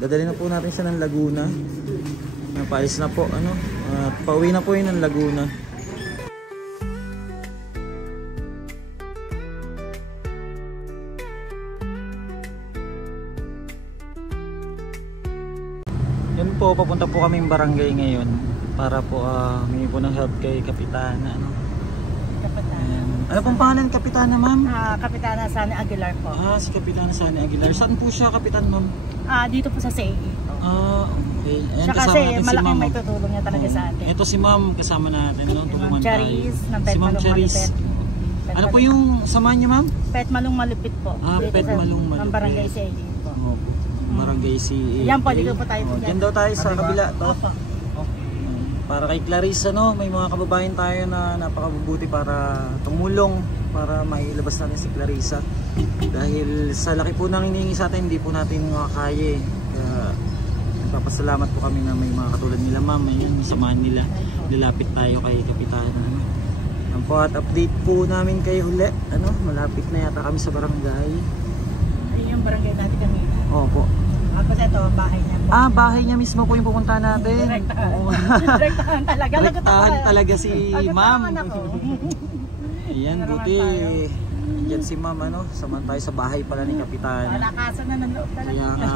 Dadali na po natin siya ng Laguna. Napaalis na po, ano, at pauwi na po yun ng Laguna. Yan po, papunta po kaming barangay ngayon para po humingi po ng help kay Kapitana, ano. Ano pong pangalan Kapitana, ma'am? Kapitana Sani Aguilar po. Si Kapitana Sani Aguilar. Saan po siya, Kapitan, ma'am? Dito po sa CAE. Okay. Ayan, siya kasi malaking may tutulong niya talaga sa atin. Ito si ma'am, kasama natin, no? Tulungan tayo. Si Ma'am Charis. Ano po yung samahan niya, ma'am? Pet Malung Malupit po. Pet Malung Malupit. Ang barangay CAE po. Barangay CAE. Yan po, dito po tayo. Diyan daw tayo sa kabila. Para kay Clarissa, no, may mga kababayan tayo na napakabubuti para tumulong para mailabas natin si Clarissa. Dahil sa laki po nang hinihingi sa atin, hindi po natin makakaya. Kaya nagpapasalamat po kami na may mga katulad nila, ma'am. Ayan, samahan nila. Lalapit tayo kay Kapitana. Ang po at update po namin kayo uli. Ano, malapit na yata kami sa barangay. Ay, yung barangay natin kami. Opo. Kasi ito, bahay niya po. Bahay niya mismo po yung pupunta natin. Direktahan talaga. Direktahan talaga si ma'am. Ayan, buti. Yan si ma'am, ano, saman tayo sa bahay pala ni Kapitana. Malakasan na ng loob talaga. Kaya nga.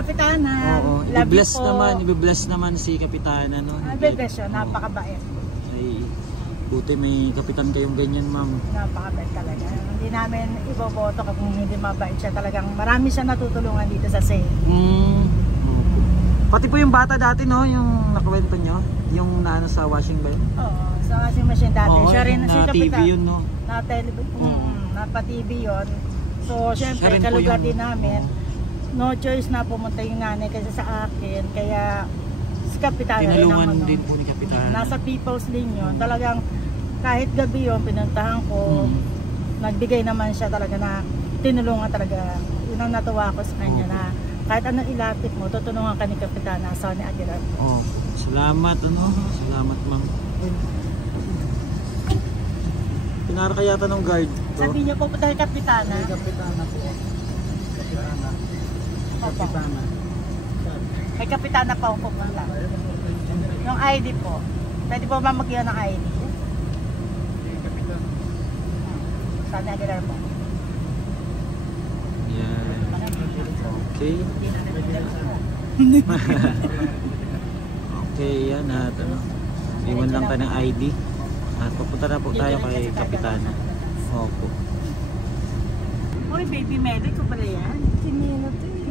Kapitana, i-bless naman si Kapitana, no. I-bless siya, napakabait. Ay, buti may kapitan kayong ganyan, ma'am. Napakabait talaga. Hindi namin iboboto kung hindi mabait siya. Talagang marami siya natutulungan dito sa CAE. Pati po yung bata dati, no, yung nakwento nyo, yung naano sa washing ba yun? Oo, sa washing machine dati. Siya rin si Kapitan. TV yun, no? Napa-TV yun. So, syempre, kalugar din namin. No choice na pumunta yung nanay kasi sa akin. Kaya, si Kapitana rin tinulungan din po ni Kapitana. Nasa People's Lane yun. Talagang, kahit gabi yun, pinuntahan ko. Nagbigay naman siya talaga na tinulungan talaga. Yun ang natuwa ko sa kanya na kahit anong ilapit mo, tutulungan ka ni Kapitana Sani Aguilar. Salamat, ano? Salamat, ma'am. Pinara kaya tanong guard to? Sabi niyo po kay Kapitana. Kapitana po. Kapitana. Kay Kapitana pa ako pupunta. Yung ID po. Pwede po ba mag-iwan ng ID? Sani Aguilar po. Yan. Okay. Okay, yan at ano. Iwan lang tayo ng ID. At pupunta na po tayo kay Kapitana. Opo. Uy, baby Melo, ikaw pala yan?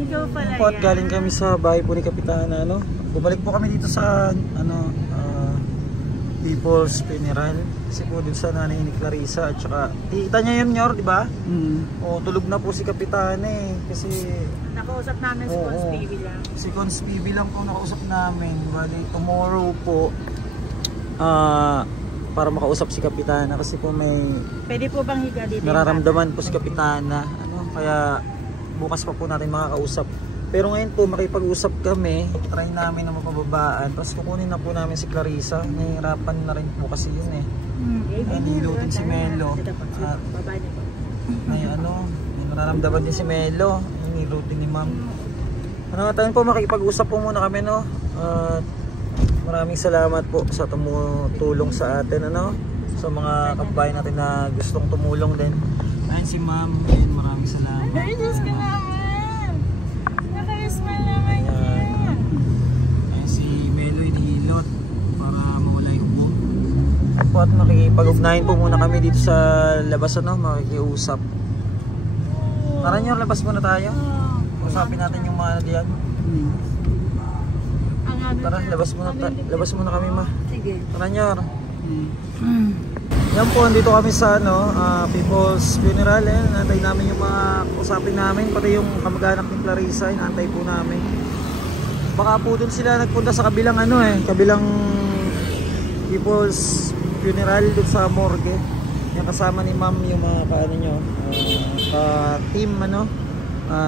Ikaw pala yan. At galing kami sa bahay po ni Kapitana, ano. Bumalik po kami dito sa ano, People's Funeral. Kasi po dun sa nanay ni Clarissa at saka kita niya yun, Nyor, di ba? Tulog na po si Kapitana eh. Kasi nakausap namin si Cons PB lang. Si Cons PB lang po nakausap namin. Bali tomorrow po para makausap si Kapitana kasi po may pwede po bang higa dito? Nararamdaman po si Kapitana, ano, kaya bukas pa po natin makakausap. Pero ngayon po makipag-usap kami, try namin na mapababaan. Tapos kukunin na po namin si Clarissa. Nahihirapan na rin po kasi yun eh. Nilutin si Melo. At may ano, may nararamdaman din si Melo. Nilutin ni ma'am. Ano tayo po makipag-usap po muna kami, no. At maraming salamat po sa tumutulong sa atin, ano, sa mga kababayan natin na gustong tumulong din. Ayun si ma'am, maraming salamat. Diyos ka naman! Naka-smile naman yan! Ayun si Melo inihilot para mawala yung ubo. Po at makikipag-ugnayan po muna kami dito sa labas, ano, makikiusap. Tara nyo, labas muna tayo. Usapin natin yung mga diyan. Tara, labas muna kami, ma. Sige. Tara nyo. Yan po, andito kami sa ano, People's Funeral. Nantay namin yung mga usapin namin, pati yung kamag-anak ni Clarissa, nantay po namin. Baka po dun sila nagpunta sa kabilang ano kabilang People's Funeral dun sa morgue. Yung kasama ni ma'am yung mga paano nyo, team, ano.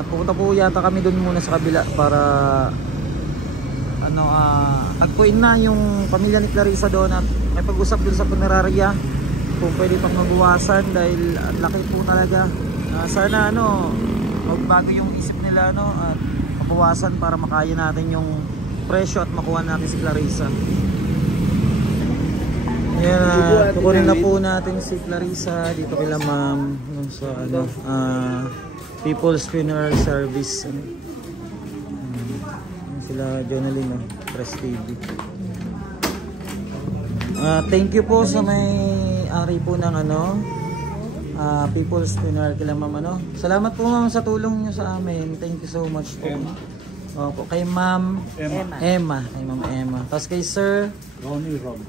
Pupunta po yata kami dun muna sa kabila para ano, tagpuin na yung pamilya ni Clarissa doon at may pag-usap dun sa punerarya kung pwede pang mabawasan dahil ang laki po talaga. Sana ano, magbago yung isip nila nila ano at mabawasan para makaya natin yung presyo at makuha natin si Clarissa. Ayan, kukunin na po natin si Clarissa dito kila ma'am sa ano, People's Funeral Service. Ano? Sila Jonalyn, Press TV. Thank you po sa may ari po ng ano, People's Funeral kila ma'am ano. Salamat po ma'am sa tulong niyo sa amin. Thank you so much po. Opo, kay ma'am Emma. Kay ma'am Emma. Tapos kay Sir Romy lang.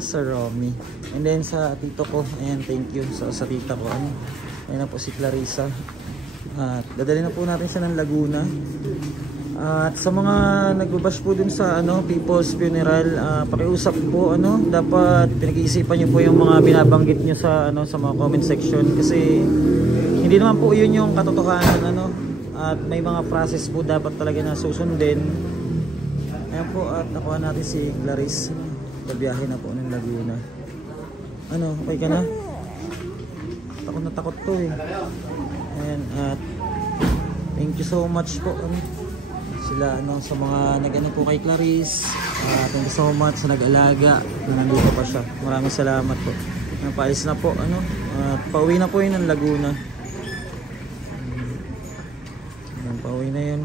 Sir Romy. And then sa tito ko, ayan, thank you sa tita ko. Ano? Ayan na po si Clarissa. At dadali na po natin siya ng Laguna. At sa mga nagbabash po dun sa ano, People's Funeral, pakiusap po ano, dapat pinag-iisipan niyo po yung mga binabanggit niyo sa ano, sa mga comment section kasi hindi naman po yun yung katotohanan ano. At may mga process po dapat talaga na susundin. Ayan po, at nakuha natin si Clarice. Pabiyahe na po ng Laguna. Ano, okay ka na? Takot na takot to eh. Ayan, at thank you so much po ano, sila ano, sa mga nag-ano po kay Clarice. Thank you so much sa nag-alaga na nandito pa siya. Maraming salamat po. Napais na po ano, at pauwi na po yun ng Laguna. Ayan, pauwi na yun.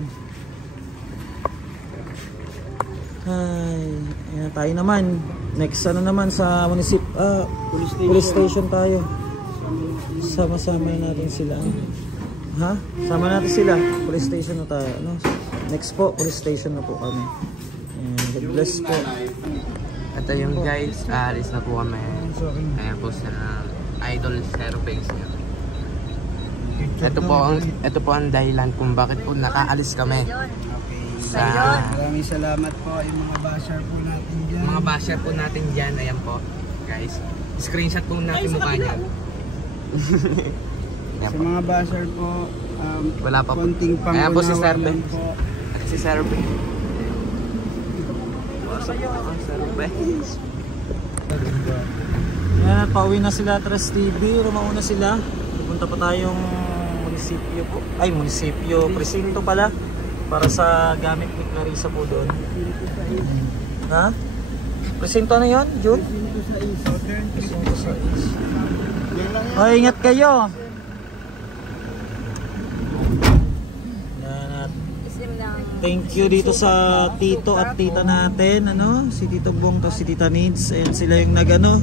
Ay, ayan, tayo naman. Next ano naman sa police station tayo. Sama-sama natin sila. Ha? Sama natin sila. Police station na tayo. Ano? Next po, police station na po kami. God bless po. Ito yung guys, aalis na po kami. Ayan po sa idol service niya. Ito po ang dahilan kung bakit po nakaalis kami. Maraming salamat po yung mga basher po natin dyan. Mga basher po natin dyan, ayan po guys. Screenshot po natin mukha niya. Sa mga basher po, wala pa po. konting Ayan po si pangunawa Serbe. lang po. At si Serbe. Ayan, pauwi na sila Press TV. Rumauna sila. Pupunta pa tayong munisipyo po. Ay, munisipyo. Presinto pala. Para sa gamit ni Clarissa po doon. Ha? Presinto na yun, June? Presinto sa East. Ingat kayo! Thank you dito sa tito at tita natin, ano? Si Tito Bong to si Tita Needs. Ayan sila yung nagano.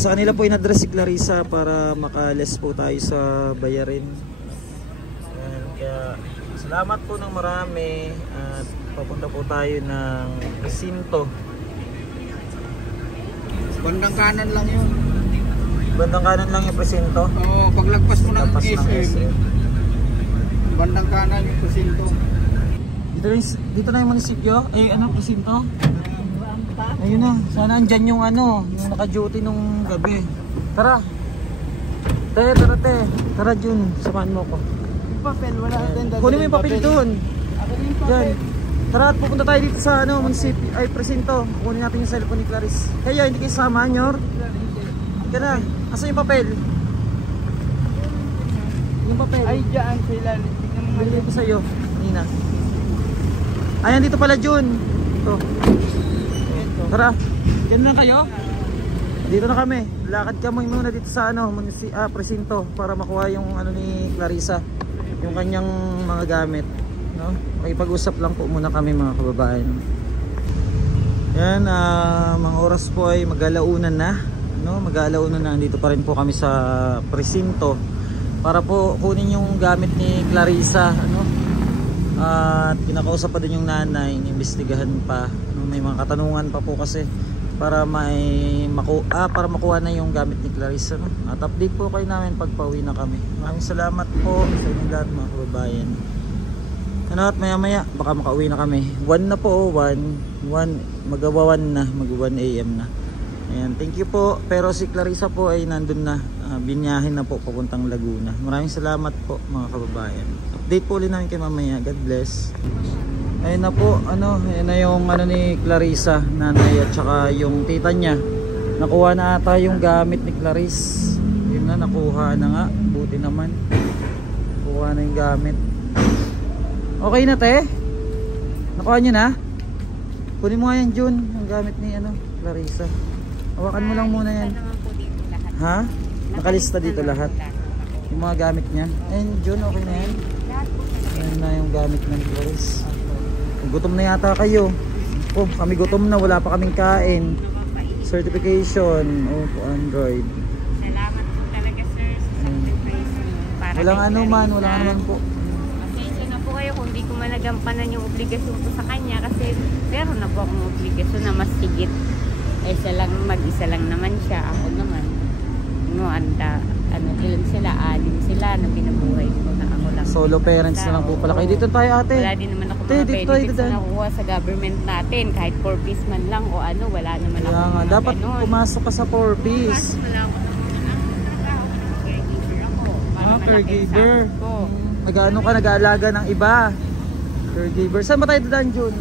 Sa kanila po in-address si Clarissa para makales po tayo sa bayarin. Ayan, kaya salamat po ng marami at papunta po tayo ng presinto. Bandang kanan lang yun. Bandang kanan lang yung presinto? Oo, paglagpas mo ng SM. SM. Bandang kanan yung presinto. Dito na yung munisipyo? Ay, ano, presinto? Ayun na, sana andyan yung ano, yung naka-duty nung gabi. Tara! Tara Jun, samahan mo ko. Papel, wala natin. Kunin mo yung papel doon. Yan. Tara at pupunta tayo dito sa ano, munisipyo, ay presinto. Kunin natin yung cellphone ni Clarice. Kaya hindi kayo sama, Nyor. Ika na. Asan yung papel? Yung papel. Ay, dyan sila. Bili ko sa'yo, Nina. Ayan, dito pala Jun. Ito. Tara. Diyan na kayo. Dito na kami. Lakad kami muna dito sa ano, presinto para makuha yung ano ni Clarissa, yung kanyang mga gamit, no? Makipag-usap lang po muna kami mga kababayan. Yan, mga oras po ay mag-alaunan na, no? Mag-alaunan na, andito pa rin po kami sa presinto para po kunin yung gamit ni Clarissa, ano? At kinakausap pa din yung nanay, inimbestigahan pa, no? May mga katanungan pa po kasi para para makuha na yung gamit ni Clarissa, no? At update po kayo namin pag pauwi na kami. Maraming salamat po sa inyong lahat mga kababayan. Ano, at maya maya baka makauwi na kami. 1 na po, 1 mag-1 na, mag-1 AM na. Ayan, thank you po. Pero si Clarissa po ay nandun na, binyahin na po papuntang Laguna. Maraming salamat po mga kababayan. Update po ulit namin kay mamaya. God bless. Ayun na po, ano, ayun na yung ano ni Clarissa, nanay at saka yung tita niya. Nakuha na ata yung gamit ni Clarice. Yun na, nakuha na nga, buti naman. Nakuha na yung gamit. Okay na, te? Nakuha nyo na? Kunin mo nga yan, Jun. Ang gamit ni Clarissa. Hawakan mo lang muna yan. Ha? Nakalista dito lahat. Yung mga gamit niya. Ayun, Jun, okay na yan. Ayan na yung gamit ng Clarissa. Gutom na yata kayo. Oh, kami gutom na, wala pa kaming kain. Certification of Android. Salamat po talaga sir sa sacrifice niyo. Walang ano man, walang ano man po. Pasensya na po kayo kung di ko managampanan yung obligasyon ko sa kanya kasi meron na po akong obligasyon na mas higit. Eh siya lang, mag-isa lang naman siya. Ako naman. Ilan sila? 6 sila na binubuhay ko na ako lang. Solo parents na lang po pala kayo. Dito tayo, ate. Wala din naman ako mga benefits na nakuha sa government natin. Kahit 4-piece man lang o ano, wala naman ako. Kaya nga, dapat ganun. pumasok ka sa 4-piece. Pumasok na lang ako ng caregiver ako. Para malaki Caregiver. yung sahod ko. Nag-ano ka, nag-aalaga ng iba. Caregiver. Saan ba tayo dadaan, Jun?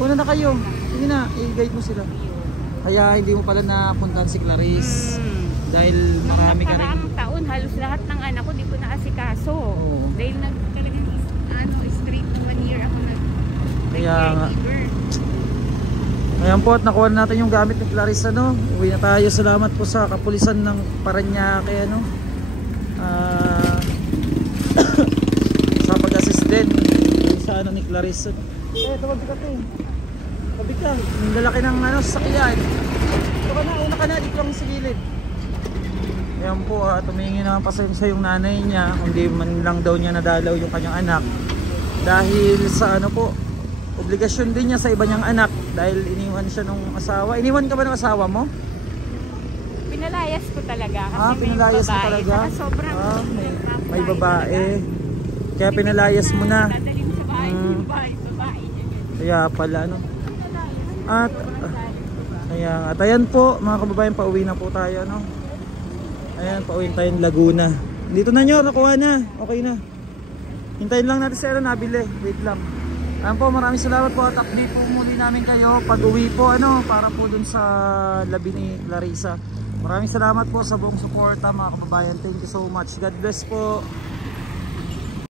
Una na kayo. Sige na, i-guide mo sila. Kaya hindi mo pala napuntahan si Clarice. Dahil marami ka rin. Nung nakaraang taon, halos lahat ng anak ko di ko naasikaso. Oo. Dahil talagang straight na 1 year ako Kaya nga. caregiver. Ayan po at nakuha natin yung gamit ni Clarice. Uwi na tayo. Salamat po sa kapulisan ng Parañaque. Sa pag-assist din sa ni Clarice. Tabi ka to. Tabi ka. Yung lalaki ng sasakyan. Ito ka na. Una ka na. Dito lang sa gilid. Ayan po, tumingin na pasensya yung nanay niya, hindi man lang daw niya nadalaw yung kanyang anak. Dahil sa obligasyon din niya sa iba niyang anak. Dahil iniwan siya nung asawa. Iniwan ka ba ng asawa mo? Pinalayas ko talaga kasi Pinalayas may mo babae. talaga? Saka sobrang May babae. Kaya pinalayas mo na. dadalhin sa bahay, yung babae. Kaya pala, At ayan po, mga kababayan, pauwi na po tayo, Ayan, pauwiin tayo ng Laguna. Dito na nyo, nakuha na. Okay na. Hintayin lang natin sa nabili. Wait lang. Ayan po, maraming salamat po at update po muli namin kayo pag uwi po, para po dun sa labi ni Clarissa. Maraming salamat po sa buong suporta, mga kababayan. Thank you so much. God bless po.